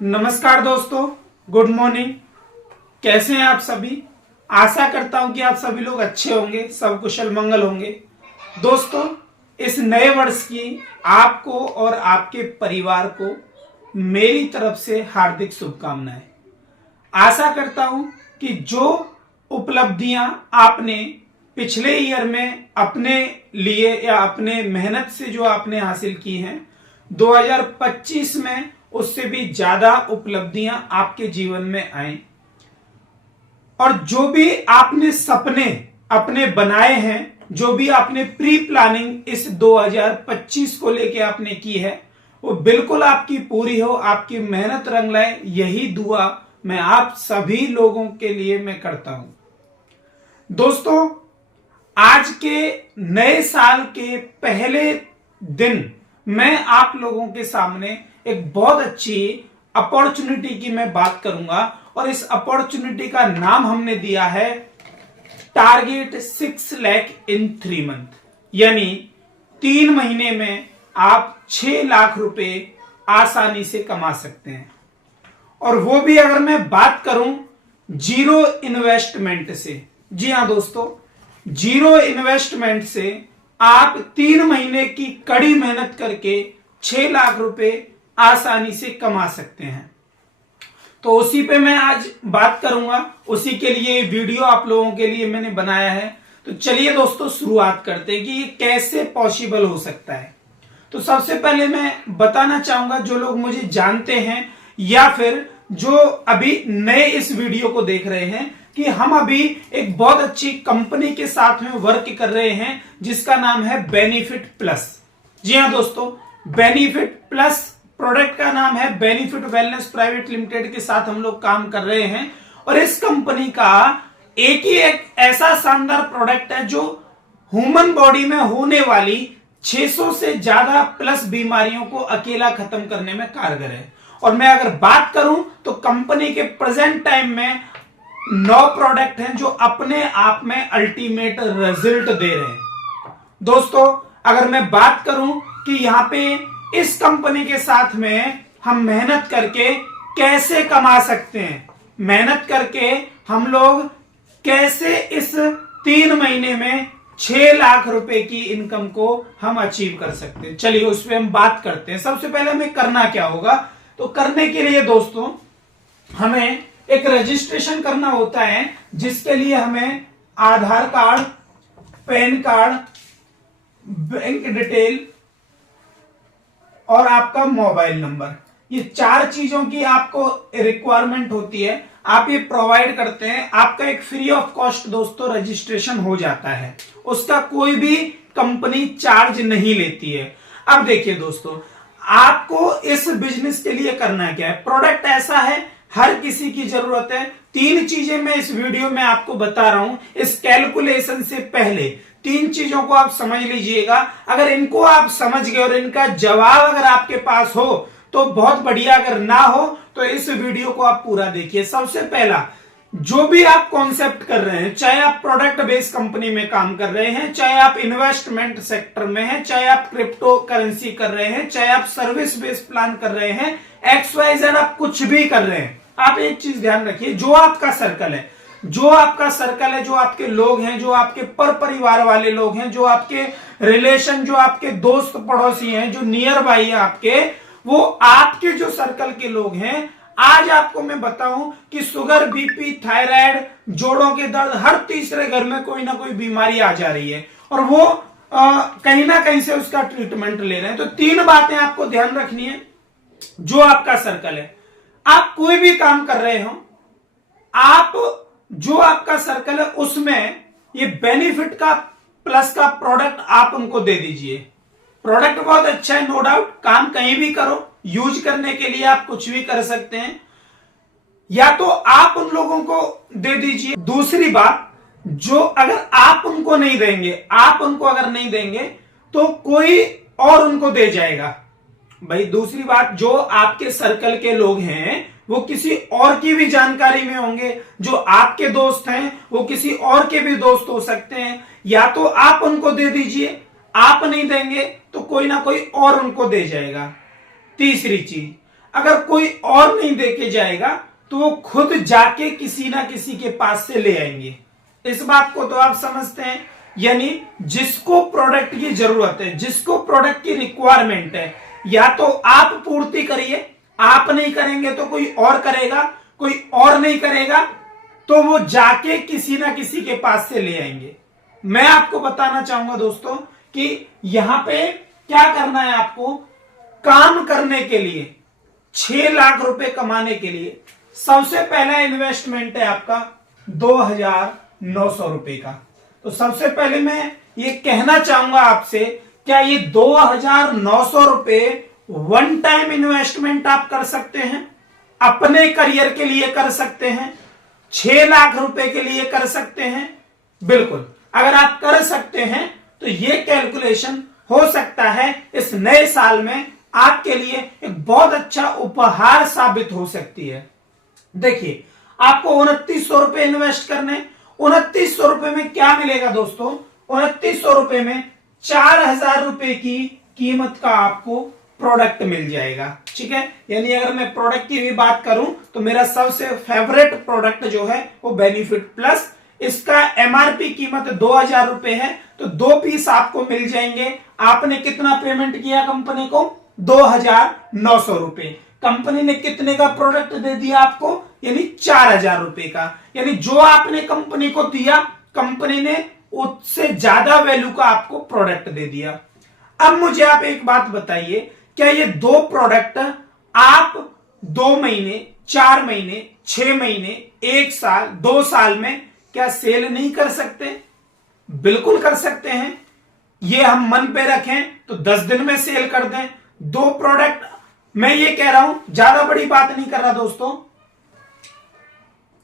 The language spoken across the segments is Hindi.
नमस्कार दोस्तों, गुड मॉर्निंग। कैसे हैं आप सभी? आशा करता हूं कि आप सभी लोग अच्छे होंगे, सब कुशल मंगल होंगे। दोस्तों, इस नए वर्ष की आपको और आपके परिवार को मेरी तरफ से हार्दिक शुभकामनाएं। आशा करता हूं कि जो उपलब्धियां आपने पिछले ईयर में अपने लिए या अपने मेहनत से जो आपने हासिल की हैं, 2025 में उससे भी ज्यादा उपलब्धियां आपके जीवन में आए। और जो भी आपने सपने अपने बनाए हैं, जो भी आपने प्री प्लानिंग इस 2025 को लेके आपने की है, वो बिल्कुल आपकी पूरी हो, आपकी मेहनत रंग लाए, यही दुआ मैं आप सभी लोगों के लिए मैं करता हूं। दोस्तों, आज के नए साल के पहले दिन मैं आप लोगों के सामने एक बहुत अच्छी अपॉर्चुनिटी की मैं बात करूंगा, और इस अपॉर्चुनिटी का नाम हमने दिया है टारगेट 6 लाख इन 3 मंथ। यानी 3 महीने में आप 6 लाख रुपए आसानी से कमा सकते हैं, और वो भी अगर मैं बात करूं जीरो इन्वेस्टमेंट से। जी हां दोस्तों, जीरो इन्वेस्टमेंट से आप 3 महीने की कड़ी मेहनत करके 6 लाख रुपए आसानी से कमा सकते हैं। तो उसी पे मैं आज बात करूंगा, उसी के लिए वीडियो आप लोगों के लिए मैंने बनाया है। तो चलिए दोस्तों, शुरुआत करते हैं कि ये कैसे पॉसिबल हो सकता है। तो सबसे पहले मैं बताना चाहूंगा, जो लोग मुझे जानते हैं या फिर जो अभी नए इस वीडियो को देख रहे हैं, कि हम अभी एक बहुत अच्छी कंपनी के साथ में वर्क कर रहे हैं जिसका नाम है बेनिफिट प्लस। जी हां दोस्तों, बेनिफिट प्लस प्रोडक्ट का नाम है। बेनिफिट वेलनेस प्राइवेट लिमिटेड के साथ हम लोग काम कर रहे हैं, और इस कंपनी का एक ऐसा शानदार प्रोडक्ट है जो ह्यूमन बॉडी में होने वाली 600 से ज्यादा प्लस बीमारियों को अकेला खत्म करने में कारगर है। और मैं अगर बात करूं तो कंपनी के प्रेजेंट टाइम में 9 प्रोडक्ट हैं जो अपने आप में अल्टीमेट रिजल्ट दे रहे हैं। दोस्तों, अगर मैं बात करूं कि यहां पे इस कंपनी के साथ में हम मेहनत करके कैसे कमा सकते हैं, मेहनत करके हम लोग कैसे इस 3 महीने में 6 लाख रुपए की इनकम को हम अचीव कर सकते हैं, चलिए उस पर हम बात करते हैं। सबसे पहले हमें करना क्या होगा? तो करने के लिए दोस्तों हमें एक रजिस्ट्रेशन करना होता है, जिसके लिए हमें Aadhaar card, PAN card, bank detail और आपका मोबाइल नंबर, ये 4 चीजों की आपको रिक्वायरमेंट होती है। आप ये प्रोवाइड करते हैं, आपका एक फ्री ऑफ कॉस्ट दोस्तों रजिस्ट्रेशन हो जाता है, उसका कोई भी कंपनी चार्ज नहीं लेती है। अब देखिए दोस्तों, आपको इस बिजनेस के लिए करना क्या है। प्रोडक्ट ऐसा है, हर किसी की जरूरत है। 3 चीजें मैं इस वीडियो में आपको बता रहा हूं। इस कैलकुलेशन से पहले 3 चीजों को आप समझ लीजिएगा। अगर इनको आप समझ गए और इनका जवाब अगर आपके पास हो तो बहुत बढ़िया, अगर ना हो तो इस वीडियो को आप पूरा देखिए। सबसे पहला, जो भी आप कॉन्सेप्ट कर रहे हैं, चाहे आप प्रोडक्ट बेस्ड कंपनी में काम कर रहे हैं, चाहे आप इन्वेस्टमेंट सेक्टर में हैं, चाहे आप क्रिप्टो करेंसी कर रहे हैं, चाहे आप सर्विस बेस्ड प्लान कर रहे हैं, XYZ आप कुछ भी कर रहे हैं, आप एक चीज ध्यान रखिए, जो आपका सर्कल है, जो आपके लोग हैं, जो आपके पर परिवार वाले लोग हैं, जो आपके रिलेशन, जो आपके दोस्त पड़ोसी हैं, जो नियर बाई है आपके, वो आपके जो सर्कल के लोग हैं। आज आपको मैं बताऊं कि शुगर, बीपी, थायराइड, जोड़ों के दर्द, हर तीसरे घर में कोई ना कोई बीमारी आ जा रही है, और वो कहीं ना कहीं से उसका ट्रीटमेंट ले रहे हैं। तो 3 बातें आपको ध्यान रखनी है। जो आपका सर्कल है, आप कोई भी काम कर रहे हो, आप जो आपका सर्कल है उसमें ये बेनिफिट का प्लस का प्रोडक्ट आप उनको दे दीजिए। प्रोडक्ट बहुत अच्छा है, नो डाउट, काम कहीं भी करो, यूज करने के लिए आप कुछ भी कर सकते हैं, या तो आप उन लोगों को दे दीजिए। दूसरी बात, जो अगर आप उनको नहीं देंगे, आप उनको अगर नहीं देंगे तो कोई और उनको दे जाएगा। भाई दूसरी बात, जो आपके सर्कल के लोग हैं वो किसी और की भी जानकारी में होंगे, जो आपके दोस्त हैं वो किसी और के भी दोस्त हो सकते हैं, या तो आप उनको दे दीजिए, आप नहीं देंगे तो कोई ना कोई और उनको दे जाएगा। तीसरी चीज, अगर कोई और नहीं देके जाएगा तो वो खुद जाके किसी ना किसी के पास से ले आएंगे। इस बात को तो आप समझते हैं। यानी जिसको प्रोडक्ट की जरूरत है, जिसको प्रोडक्ट की रिक्वायरमेंट है, या तो आप पूर्ति करिए, आप नहीं करेंगे तो कोई और करेगा, कोई और नहीं करेगा तो वो जाके किसी ना किसी के पास से ले आएंगे। मैं आपको बताना चाहूंगा दोस्तों कि यहां पे क्या करना है आपको। काम करने के लिए 6 लाख रुपए कमाने के लिए सबसे पहला इन्वेस्टमेंट है आपका 2,900 रुपए का। तो सबसे पहले मैं ये कहना चाहूंगा आपसे, क्या ये 2,900 रुपए वन टाइम इन्वेस्टमेंट आप कर सकते हैं, अपने करियर के लिए कर सकते हैं, 6 लाख रुपए के लिए कर सकते हैं? बिल्कुल। अगर आप कर सकते हैं तो ये कैलकुलेशन हो सकता है इस नए साल में आपके लिए एक बहुत अच्छा उपहार साबित हो सकती है। देखिए, आपको 2900 रुपए इन्वेस्ट करने। 2900 रुपए में क्या मिलेगा दोस्तों? 2900 रुपए में 4,000 रुपए की कीमत का आपको प्रोडक्ट मिल जाएगा। ठीक है, यानी अगर मैं प्रोडक्ट की भी बात करूं तो मेरा सबसे फेवरेट प्रोडक्ट जो है वो बेनिफिट प्लस। इसका एमआरपी कीमत 2,000 रुपए है, तो 2 पीस आपको मिल जाएंगे। आपने कितना पेमेंट किया कंपनी को? 2,900 रुपए। कंपनी ने कितने का प्रोडक्ट दे दिया आपको? यानी 4,000 रुपए का। यानी जो आपने कंपनी को दिया, कंपनी ने उससे ज्यादा वैल्यू का आपको प्रोडक्ट दे दिया। अब मुझे आप एक बात बताइए, क्या ये 2 प्रोडक्ट आप 2 महीने, 4 महीने, 6 महीने, 1 साल, 2 साल में क्या सेल नहीं कर सकते? बिल्कुल कर सकते हैं। ये हम मन पे रखें तो 10 दिन में सेल कर दें 2 प्रोडक्ट। मैं ये कह रहा हूं, ज्यादा बड़ी बात नहीं कर रहा दोस्तों,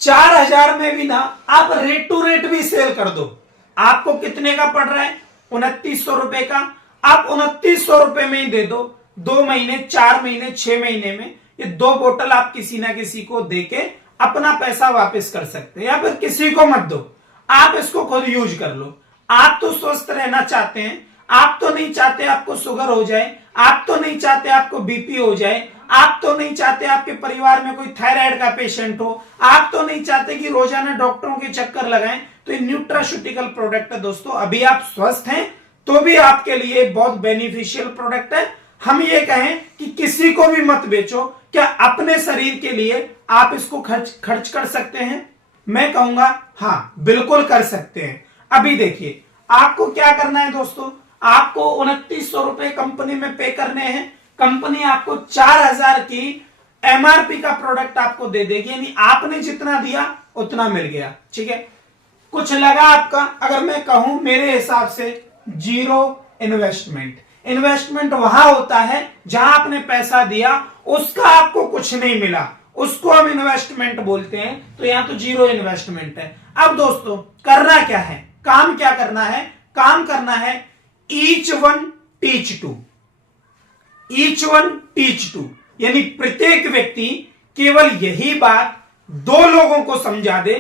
4,000 में भी ना आप रेट टू रेट भी सेल कर दो। आपको कितने का पड़ रहा है? 2900 रुपए का। आप 2900 रुपए में ही दे दो। 2 महीने, 4 महीने, 6 महीने में ये 2 बोतल आप किसी ना किसी को देके अपना पैसा वापस कर सकते हैं, या फिर किसी को मत दो, आप इसको खुद यूज कर लो। आप तो स्वस्थ रहना चाहते हैं, आप तो नहीं चाहते आपको शुगर हो जाए, आप तो नहीं चाहते आपको बीपी हो जाए, आप तो नहीं चाहते आपके परिवार में कोई थायराइड का पेशेंट हो, आप तो नहीं चाहते कि रोजाना डॉक्टरों के चक्कर लगाएं। तो ये न्यूट्रास्यूटिकल प्रोडक्ट है दोस्तों। अभी आप स्वस्थ हैं तो भी आपके लिए बहुत बेनिफिशियल प्रोडक्ट है। हम ये कहें कि किसी को भी मत बेचो। क्या अपने शरीर के लिए आप इसको खर्च कर सकते हैं? मैं कहूंगा हाँ, बिल्कुल कर सकते हैं। अभी देखिए, आपको क्या करना है दोस्तों, आपको 2900 रुपए कंपनी में पे करने हैं। कंपनी आपको 4,000 की एमआरपी का प्रोडक्ट आपको दे देगी, यानी आपने जितना दिया उतना मिल गया। ठीक है, कुछ लगा आपका? अगर मैं कहूं, मेरे हिसाब से 0 इन्वेस्टमेंट। इन्वेस्टमेंट वहां होता है जहां आपने पैसा दिया, उसका आपको कुछ नहीं मिला, उसको हम इन्वेस्टमेंट बोलते हैं। तो यहां तो 0 इन्वेस्टमेंट है। अब दोस्तों करना क्या है, काम क्या करना है? काम करना है each one teach two. Each one teach two, यानी प्रत्येक व्यक्ति केवल यही बात 2 लोगों को समझा दे,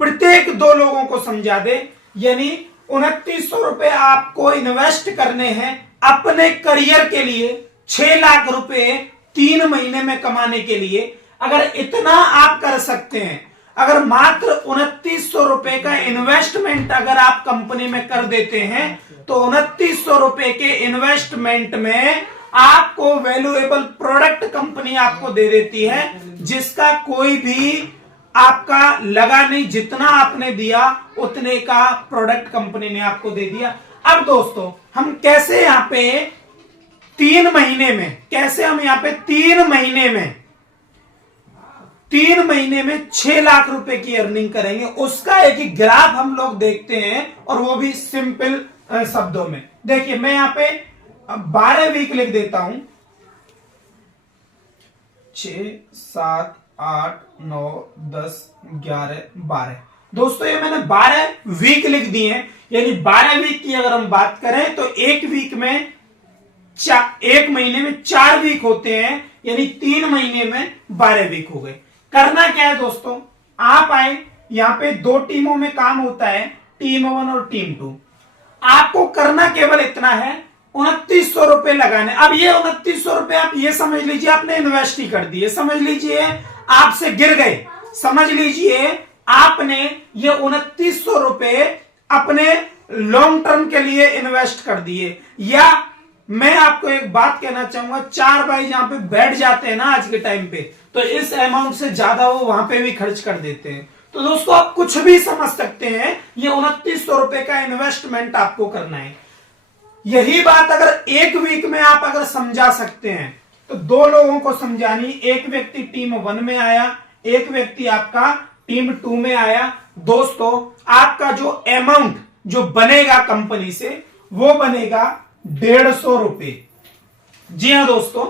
प्रत्येक 2 लोगों को समझा दे। यानी 2900 रुपए आपको इन्वेस्ट करने हैं अपने करियर के लिए, 6 लाख रुपए 3 महीने में कमाने के लिए। अगर इतना आप कर सकते हैं, अगर मात्र 2900 रुपए का इन्वेस्टमेंट अगर आप कंपनी में कर देते हैं, तो 2900 रुपए के इन्वेस्टमेंट में आपको वैल्यूएबल प्रोडक्ट कंपनी आपको दे देती है, जिसका कोई भी आपका लगा नहीं। जितना आपने दिया उतने का प्रोडक्ट कंपनी ने आपको दे दिया। अब दोस्तों हम कैसे यहां पे 3 महीने में, कैसे हम यहां पे 3 महीने में 6 लाख रुपए की अर्निंग करेंगे, उसका एक ग्राफ हम लोग देखते हैं, और वो भी सिंपल शब्दों में। देखिए, मैं यहां पे 12 वीक लिख देता हूं, 6, 7, 8, 9, 10, 11, 12। दोस्तों ये मैंने 12 वीक लिख दिए हैं। यानी 12 वीक की अगर हम बात करें तो एक वीक में 1 महीने में 4 वीक होते हैं, यानी 3 महीने में 12 वीक हो गए। करना क्या है दोस्तों, आप आए, यहां पे 2 टीमों में काम होता है, टीम 1 और टीम 2। आपको करना केवल इतना है, ₹2900 लगाने। अब ये ₹2900 आप ये समझ लीजिए आपने इन्वेस्ट ही कर दिए, समझ लीजिए आपसे गिर गए, समझ लीजिए आपने ये ₹2900 अपने लॉन्ग टर्म के लिए इन्वेस्ट कर दिए। या मैं आपको एक बात कहना चाहूंगा, 4 भाई जहां पे बैठ जाते हैं ना आज के टाइम पे, तो इस अमाउंट से ज्यादा वो वहां पे भी खर्च कर देते हैं। तो दोस्तों आप कुछ भी समझ सकते हैं, ये ₹2900 का इन्वेस्टमेंट आपको करना है। यही बात अगर एक वीक में आप अगर समझा सकते हैं तो 2 लोगों को समझानी, एक व्यक्ति टीम 1 में आया, एक व्यक्ति आपका टीम 2 में आया। दोस्तों आपका जो अमाउंट जो बनेगा कंपनी से वो बनेगा ₹150। जी हाँ दोस्तों,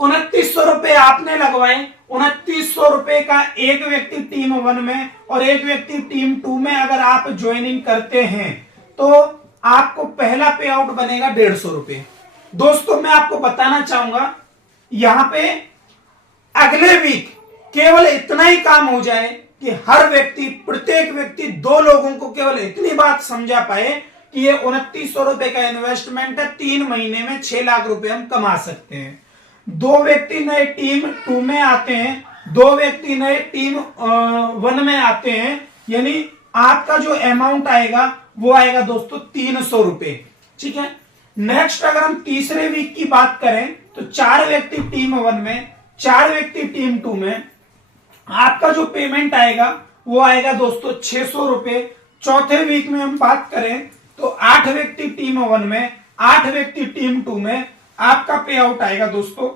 ₹2900 आपने लगवाए, ₹2900 का एक व्यक्ति टीम 1 में और एक व्यक्ति टीम 2 में अगर आप ज्वाइनिंग करते हैं तो आपको पहला पे आउट बनेगा ₹150। दोस्तों मैं आपको बताना चाहूंगा यहां पे अगले वीक केवल इतना ही काम हो जाए कि हर व्यक्ति, प्रत्येक व्यक्ति 2 लोगों को केवल इतनी बात समझा पाए कि ये ₹2900 का इन्वेस्टमेंट है, 3 महीने में 6 लाख रुपए हम कमा सकते हैं। 2 व्यक्ति नए टीम 2 में आते हैं, 2 व्यक्ति नए टीम 1 में आते हैं, यानी आपका जो अमाउंट आएगा वो आएगा दोस्तों ₹300। ठीक है। नेक्स्ट अगर हम तीसरे वीक की बात करें तो 4 व्यक्ति टीम 1 में, 4 व्यक्ति टीम 2 में, आपका जो पेमेंट आएगा वो आएगा दोस्तों ₹600। चौथे वीक में हम बात करें तो 8 व्यक्ति टीम 1 में, 8 व्यक्ति टीम 2 में, आपका पे आउट आएगा दोस्तों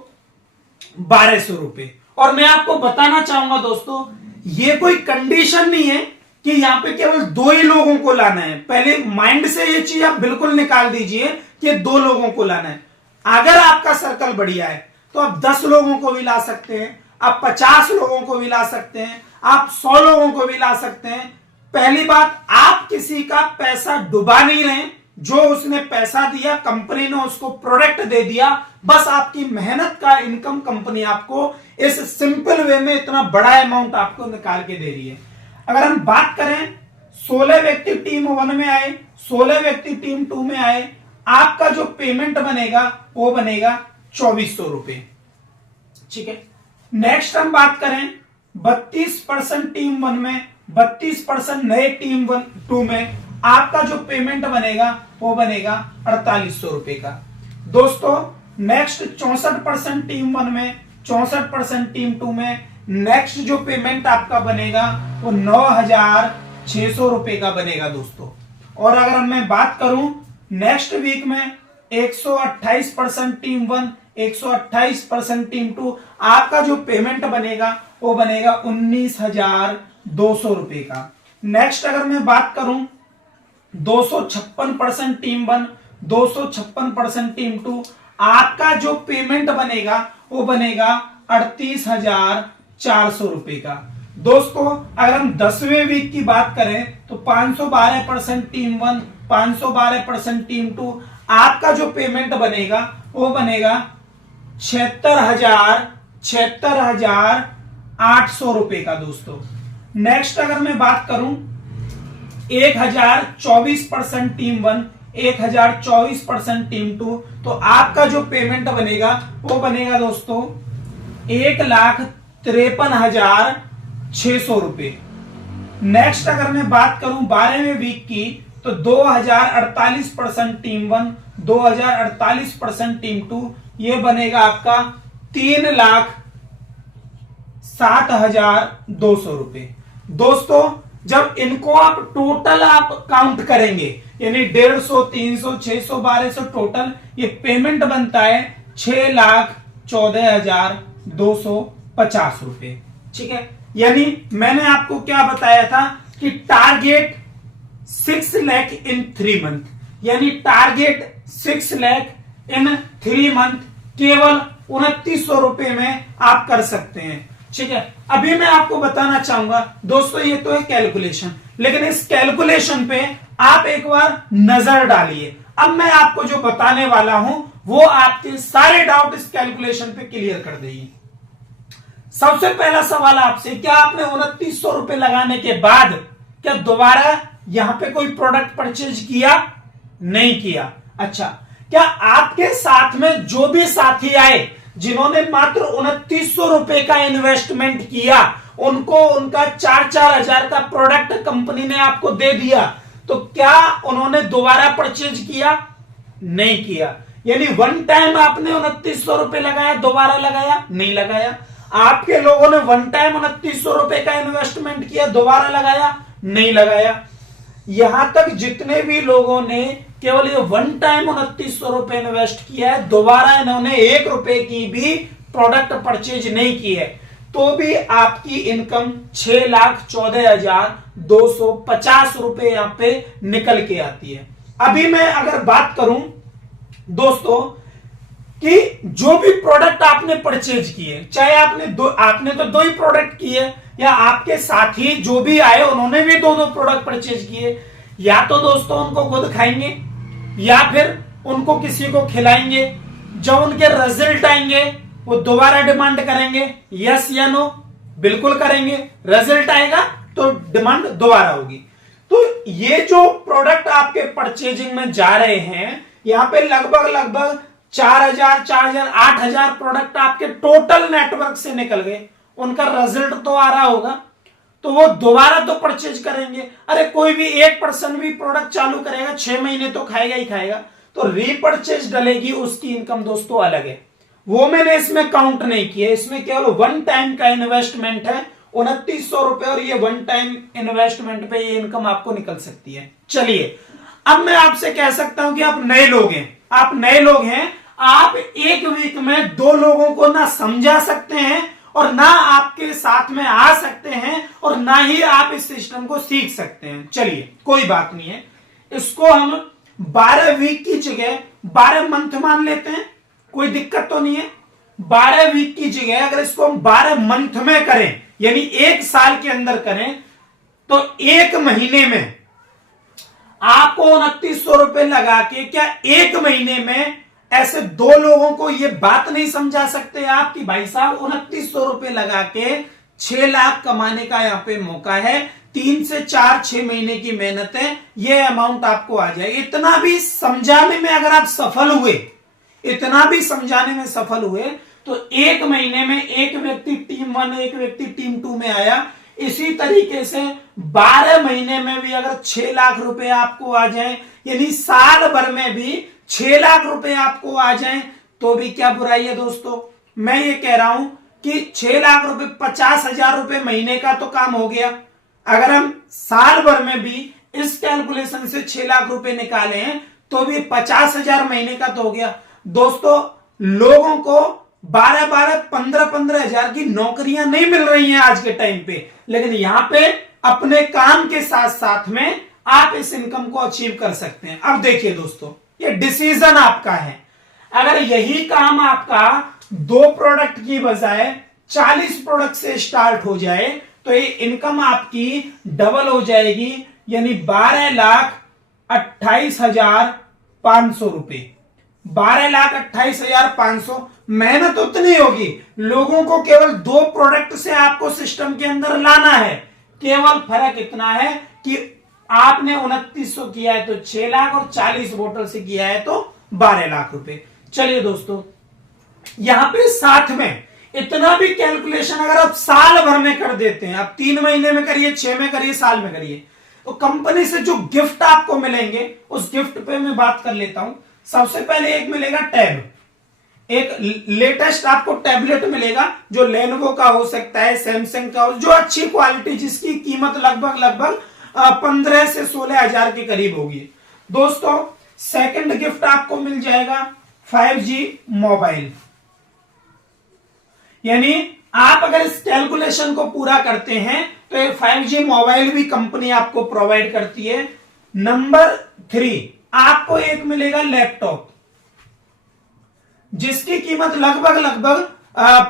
₹1200। और मैं आपको बताना चाहूंगा दोस्तों ये कोई कंडीशन नहीं है कि यहां पे केवल 2 ही लोगों को लाना है। पहले माइंड से ये चीज आप बिल्कुल निकाल दीजिए कि 2 लोगों को लाना है। अगर आपका सर्कल बढ़िया है तो आप 10 लोगों को भी ला सकते हैं, आप 50 लोगों को भी ला सकते हैं, आप 100 लोगों को भी ला सकते हैं। पहली बात, आप किसी का पैसा डुबा नहीं रहे, जो उसने पैसा दिया कंपनी ने उसको प्रोडक्ट दे दिया, बस आपकी मेहनत का इनकम कंपनी आपको इस सिंपल वे में इतना बड़ा अमाउंट आपको निकाल के दे रही है। अगर हम बात करें 16 व्यक्ति टीम 1 में आए, 16 व्यक्ति टीम 2 में आए, आपका जो पेमेंट बनेगा वो बनेगा ₹2400। ठीक है। नेक्स्ट हम बात करें 32% टीम 1 में, 32% नए टीम 2 में, आपका जो पेमेंट बनेगा वो बनेगा ₹4800 का। दोस्तों नेक्स्ट 64% टीम 1 में, 64% टीम 2 में, नेक्स्ट जो पेमेंट आपका बनेगा वो ₹9600 का बनेगा दोस्तों। और अगर मैं बात करूं नेक्स्ट वीक में 128% टीम 1, 128% टीम 2, आपका जो पेमेंट बनेगा वो बनेगा ₹19,200 का। नेक्स्ट अगर मैं बात करूं 256% टीम 1, 256% टीम 2, आपका जो पेमेंट बनेगा वो बनेगा ₹38,400 का। दोस्तों अगर हम 10वें वीक की बात करें तो 512% टीम 1, 512% टीम 2, आपका जो पेमेंट बनेगा वो बनेगा ₹76,800 का दोस्तों। नेक्स्ट अगर मैं बात करूं 1024% टीम 1, 1024% टीम 2, तो आपका जो पेमेंट बनेगा वो बनेगा दोस्तों ₹1,53,600। नेक्स्ट अगर मैं बात करूं 12वें वीक की तो 2048% टीम 1, 2048% टीम 2, ये बनेगा आपका ₹3,07,200। दोस्तों जब इनको आप टोटल आप काउंट करेंगे यानी 150, 300, 600, 1200 टोटल ये पेमेंट बनता है ₹6,14,250। ठीक है। यानी मैंने आपको क्या बताया था कि टारगेट 6 लाख इन 3 मंथ, यानी टारगेट 6 लाख इन 3 मंथ केवल ₹2900 में आप कर सकते हैं। ठीक है। अभी मैं आपको बताना चाहूंगा दोस्तों ये तो है कैलकुलेशन, लेकिन इस कैलकुलेशन पे आप एक बार नजर डालिए। अब मैं आपको जो बताने वाला हूं वो आपके सारे डाउट इस कैलकुलेशन पे क्लियर कर देगी। सबसे पहला सवाल आपसे, क्या आपने ₹2900 लगाने के बाद क्या दोबारा यहां पे कोई प्रोडक्ट परचेज किया? नहीं किया। अच्छा, क्या आपके साथ में जो भी साथी आए जिन्होंने मात्र 2900 रुपए का इन्वेस्टमेंट किया, उनको उनका 4-4 हजार का प्रोडक्ट कंपनी ने आपको दे दिया, तो क्या उन्होंने दोबारा परचेज किया? नहीं किया। यानी वन टाइम आपने 2900 रुपए लगाया, दोबारा लगाया? नहीं लगाया। आपके लोगों ने वन टाइम 2900 रुपए का इन्वेस्टमेंट किया, दोबारा लगाया? नहीं लगाया। यहां तक जितने भी लोगों ने केवल ये वन टाइम 2900 रुपए इन्वेस्ट किया है, दोबारा इन्होंने 1 रुपए की भी प्रोडक्ट परचेज नहीं की है, तो भी आपकी इनकम 6,14,250 रुपए यहां पे निकल के आती है। अभी मैं अगर बात करूं दोस्तों कि जो भी प्रोडक्ट आपने परचेज किए, चाहे आपने तो 2 ही प्रोडक्ट किए, या आपके साथी जो भी आए उन्होंने भी 2-2 प्रोडक्ट परचेज किए, या तो दोस्तों उनको खुद खाएंगे या फिर उनको किसी को खिलाएंगे। जब उनके रिजल्ट आएंगे वो दोबारा डिमांड करेंगे, यस या नो? बिल्कुल करेंगे। रिजल्ट आएगा तो डिमांड दोबारा होगी। तो ये जो प्रोडक्ट आपके परचेजिंग में जा रहे हैं, यहां पे लगभग 4,000, 8,000 प्रोडक्ट आपके टोटल नेटवर्क से निकल गए। उनका रिजल्ट तो आ रहा होगा, तो वो दोबारा तो परचेज करेंगे। अरे कोई भी 1% भी प्रोडक्ट चालू करेगा 6 महीने तो खाएगा ही खाएगा, तो रीपरचेज डलेगी, उसकी इनकम दोस्तों अलग है। वो मैंने इसमें काउंट नहीं किया, इसमें केवल वन टाइम का इन्वेस्टमेंट है 2900 रुपए, और ये वन टाइम इन्वेस्टमेंट पे ये इनकम आपको निकल सकती है। चलिए अब मैं आपसे कह सकता हूं कि आप नए लोग हैं, आप एक वीक में 2 लोगों को ना समझा सकते हैं, और ना आपके साथ में आ सकते हैं, और ना ही आप इस सिस्टम को सीख सकते हैं। चलिए कोई बात नहीं है, इसको हम 12 वीक की जगह 12 मंथ मान लेते हैं, कोई दिक्कत तो नहीं है। 12 वीक की जगह अगर इसको हम 12 मंथ में करें, यानी 1 साल के अंदर करें, तो 1 महीने में आपको 2900 रुपए लगा के क्या 1 महीने में ऐसे 2 लोगों को ये बात नहीं समझा सकते आप कि भाई साहब 2900 रुपए लगा के 6 लाख कमाने का यहां पे मौका है, 3 से 4-6 महीने की मेहनत है, ये अमाउंट आपको आ जाए। इतना भी समझाने में अगर आप सफल हुए, तो 1 महीने में एक व्यक्ति टीम 1, एक व्यक्ति टीम 2 में आया। इसी तरीके से 12 महीने में भी अगर 6 लाख रुपए आपको आ जाए, यानी साल भर में भी 6 लाख रुपए आपको आ जाएं, तो भी क्या बुराई है दोस्तों। मैं ये कह रहा हूं कि 6 लाख रुपए 50,000 रुपए महीने का तो काम हो गया। अगर हम साल भर में भी इस कैलकुलेशन से 6 लाख रुपए निकाले हैं, तो भी 50,000 महीने का तो हो गया। दोस्तों लोगों को 12-12, 15-15 हजार की नौकरियां नहीं मिल रही हैं आज के टाइम पे, लेकिन यहां पे अपने काम के साथ साथ में आप इस इनकम को अचीव कर सकते हैं। अब देखिए दोस्तों, ये डिसीजन आपका है। अगर यही काम आपका 2 प्रोडक्ट की बजाय 40 प्रोडक्ट से स्टार्ट हो जाए, तो ये इनकम आपकी डबल हो जाएगी, यानी 12,28,500 रुपए। 12,28,500। मेहनत उतनी होगी, लोगों को केवल 2 प्रोडक्ट से आपको सिस्टम के अंदर लाना है। केवल फर्क इतना है कि आपने 2900 किया है तो 6 लाख, और 40 बोतल से किया है तो 12 लाख रुपए। चलिए दोस्तों, यहां पे साथ में इतना भी कैलकुलेशन अगर आप साल भर में कर देते हैं, आप 3 महीने में करिए, 6 में करिए, साल में करिए, तो कंपनी से जो गिफ्ट आपको मिलेंगे उस गिफ्ट पे मैं बात कर लेता हूं। सबसे पहले एक मिलेगा टैब, एक लेटेस्ट आपको टैबलेट मिलेगा, जो लेनोवो का हो सकता है, सैमसंग का हो, जो अच्छी क्वालिटी, जिसकी कीमत लगभग 15 से 16 हजार के करीब होगी। दोस्तों सेकंड गिफ्ट आपको मिल जाएगा 5G मोबाइल। यानी आप अगर इस कैलकुलेशन को पूरा करते हैं तो ये 5G मोबाइल भी कंपनी आपको प्रोवाइड करती है। नंबर 3 आपको एक मिलेगा लैपटॉप, जिसकी कीमत लगभग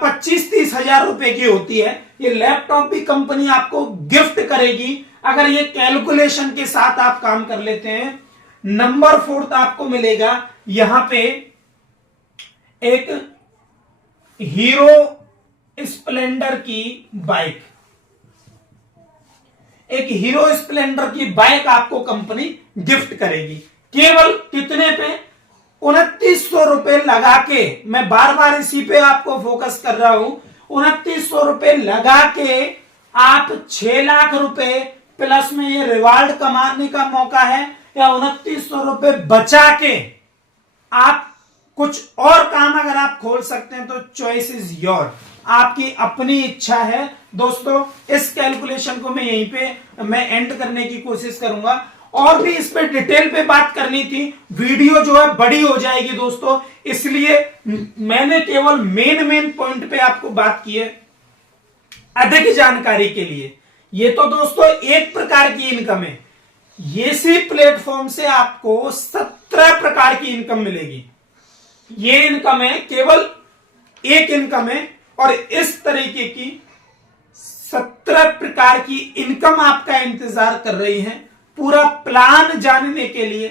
25-30 हजार रुपए की होती है। ये लैपटॉप भी कंपनी आपको गिफ्ट करेगी अगर ये कैलकुलेशन के साथ आप काम कर लेते हैं। नंबर 4 आपको मिलेगा यहां पे एक हीरो स्प्लेंडर की बाइक। एक हीरो स्प्लेंडर की बाइक आपको कंपनी गिफ्ट करेगी। केवल कितने पे? 2900 रुपए लगा के, मैं बार बार इसी पे आपको फोकस कर रहा हूं, 2900 रुपए लगा के आप 6 लाख रुपए प्लस में ये रिवार्ड कमाने का मौका है, या 2900 रुपए बचा के आप कुछ और काम अगर आप खोल सकते हैं तो चॉइस इज योर, आपकी अपनी इच्छा है। दोस्तों इस कैलकुलेशन को मैं यहीं पे मैं एंड करने की कोशिश करूंगा, और भी इस पे डिटेल पे बात करनी थी, वीडियो जो है बड़ी हो जाएगी दोस्तों, इसलिए मैंने केवल मेन पॉइंट पे आपको बात की है अधिक जानकारी के लिए। ये तो दोस्तों एक प्रकार की इनकम है, इसी प्लेटफॉर्म से आपको 17 प्रकार की इनकम मिलेगी। ये इनकम है, केवल एक इनकम है, और इस तरीके की 17 प्रकार की इनकम आपका इंतजार कर रही है। पूरा प्लान जानने के लिए,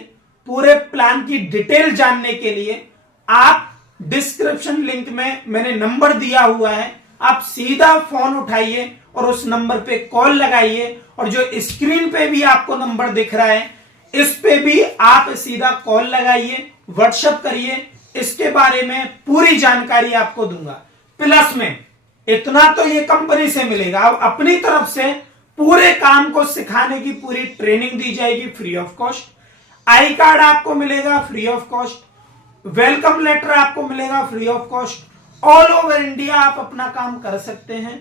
पूरे प्लान की डिटेल जानने के लिए आप डिस्क्रिप्शन लिंक में मैंने नंबर दिया हुआ है, आप सीधा फोन उठाइए और उस नंबर पे कॉल लगाइए, और जो स्क्रीन पे भी आपको नंबर दिख रहा है इस पे भी आप सीधा कॉल लगाइए, व्हाट्सएप करिए, इसके बारे में पूरी जानकारी आपको दूंगा। प्लस में इतना तो ये कंपनी से मिलेगा, अब अपनी तरफ से पूरे काम को सिखाने की पूरी ट्रेनिंग दी जाएगी free of cost. I card आपको मिलेगा free of cost, welcome letter आपको मिलेगा free of cost, all over India आप अपना काम कर सकते हैं।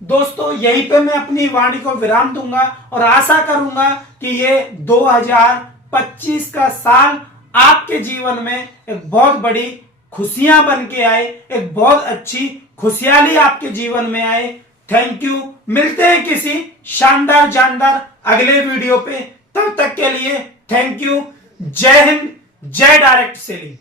दोस्तों यहीं पे मैं अपनी वाणी को विराम दूंगा, और आशा करूंगा कि ये 2025 का साल आपके जीवन में एक बहुत बड़ी खुशियां बन के आए, एक बहुत अच्छी खुशहाली आपके जीवन में आए। थैंक यू, मिलते हैं किसी शानदार जानदार अगले वीडियो पे, तब तक के लिए थैंक यू। जय हिंद, जय डायरेक्ट सेलिंग।